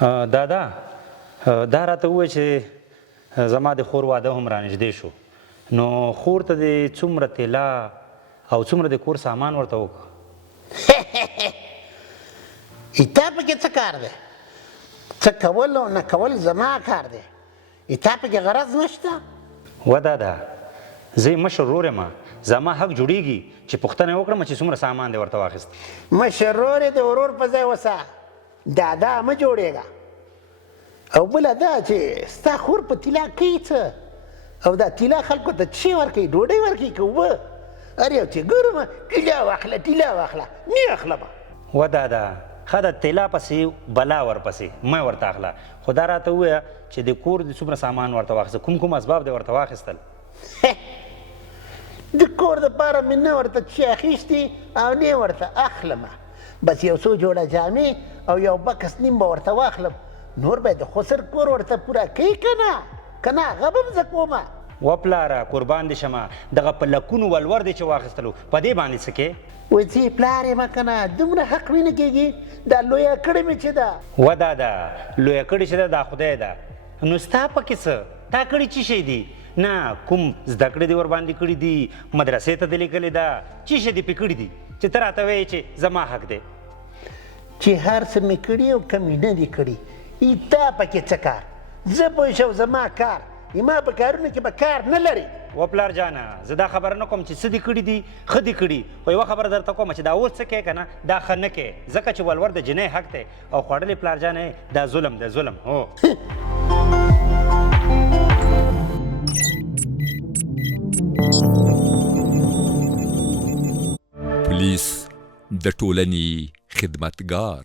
دادا دا راته ووایه چې زما د خور واده هم رانږدې شو، نو خور ته دې څومره طلا او څومره د کور سامان ورته وکړه؟ تا پکې څه کار دی؟ څه کول او نه کول زما کار دی. تا پکې غرض نشته؟ و دادا زه یې مشر ورور یم، زما حق جوړیږي چې پوښتنه وکړم چې څومره سامان دې ورته واخیست. مشر ورور یې د ورور په ځای وسه، دادا مه جوړېږه. او بله دا چې ستا خور په طلا کوي څه؟ او دا طلا خلکو ته څه ورکوي؟ ډوډۍ ورکوي که اوبه؟ هر یو چې ګورم طلا واخله طلا واخله، نه اخلمه. و دادا ښه د طلا پسې بلا ورپسې مه ورته اخله، خو دا راته ووایه چې د کور د څومره سامان ورته واخیسته، کوم کوم اسباب دې ورته واخیستل؟ د کور دپاره مې نه ورته څه اخیستي او نه ورته اخلمه، بس یو څو جوړه جامې او یو بکس نیم به ورته واخلم، نور به د خسر کور ورته پوره کوي که نه هغه به م زه کومه. و پلاره قربان دې شمه، دغه په لکونو ولور دې چې واخیستلو په دې باندې څه کې؟ وایي ځې پلار یم که نه دومره حق مې نه کېږي، دا لویه کړې مې چې ده. و دادا لویه کړې چې ده دا خدای ده، نو ستا پکې څه؟ تا کړي څه شی دي؟ نه کوم زده کړې دې ورباندې کړي دي، مدرسې ته دې لیکلې ده، څه شی دې پې کړي دي چې ته راته وایې چې زما حق دی؟ چې هر څه مې کړي او که مې نه دي کړي، تا پکې څه کار؟ زه پوه شو زما کار، ما په کارونو کې به کار نه لري. و پلار جانه زه دا خبره نه کوم چې څه دې کړي دي ښه دې کړي، خو یوه خبره درته کومه چې دا اوس څه کوې که نه دا ښه نه کوې، ځکه چې ولور د جنۍ حق دی او خوړل پلار جانه دا ظلم دی ظلم. هو پولیس د ټولنې خدمتګار